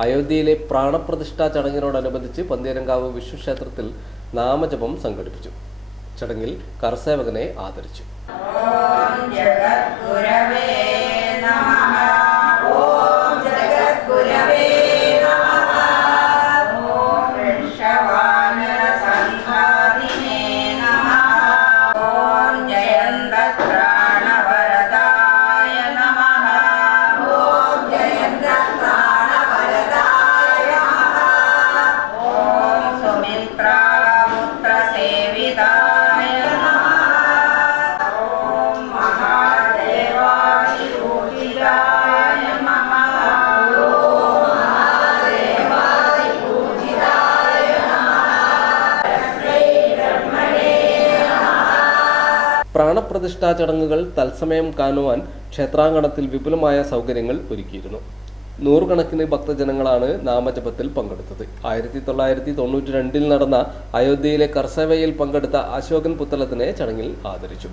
അയോധ്യയിലെ പ്രാണപ്രതിഷ്ഠാ ചടങ്ങിനോടനുബന്ധിച്ച് പന്തീരങ്കാവ് വിഷ്ണുക്ഷേത്രത്തിൽ നാമജപം സംഘടിപ്പിച്ചു. ചടങ്ങിൽ കർസേവകനെ ആദരിച്ചു. പ്രാണപ്രതിഷ്ഠാ ചടങ്ങുകൾ തത്സമയം കാണുവാൻ ക്ഷേത്രാങ്കണത്തിൽ വിപുലമായ സൗകര്യങ്ങൾ ഒരുക്കിയിരുന്നു. നൂറുകണക്കിന് ഭക്തജനങ്ങളാണ് നാമജപത്തിൽ പങ്കെടുത്തത്. ആയിരത്തി തൊള്ളായിരത്തി തൊണ്ണൂറ്റി രണ്ടിൽ നടന്ന അയോധ്യയിലെ കർസവയിൽ പങ്കെടുത്ത അശോകൻ പുത്തലത്തിനെ ചടങ്ങിൽ ആദരിച്ചു.